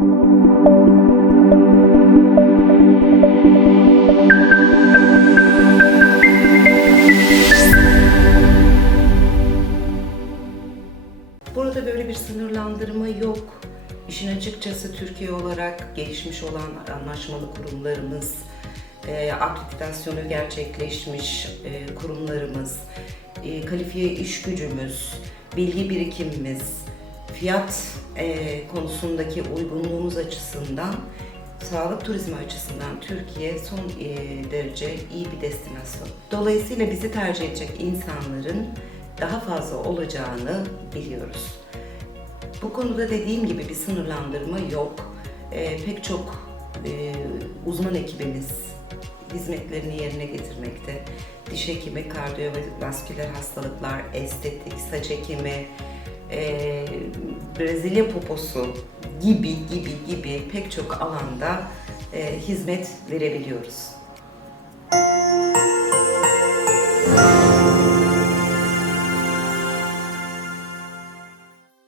Burada böyle bir sınırlandırma yok. İşin açıkçası Türkiye olarak gelişmiş olan anlaşmalı kurumlarımız, e, akreditasyonu gerçekleşmiş e, kurumlarımız, e, kalifiye iş gücümüz, bilgi birikimimiz, fiyat e, konusundaki uygunluğumuz açısından, sağlık turizmi açısından Türkiye son e, derece iyi bir destinasyon. Dolayısıyla bizi tercih edecek insanların daha fazla olacağını biliyoruz. Bu konuda dediğim gibi bir sınırlandırma yok. Ee, pek çok e, uzman ekibimiz hizmetlerini yerine getirmekte. Diş hekimi, kardiyovasküler hastalıklar, estetik, saç ekimi, e, Brezilya poposu gibi gibi gibi pek çok alanda e, hizmet verebiliyoruz.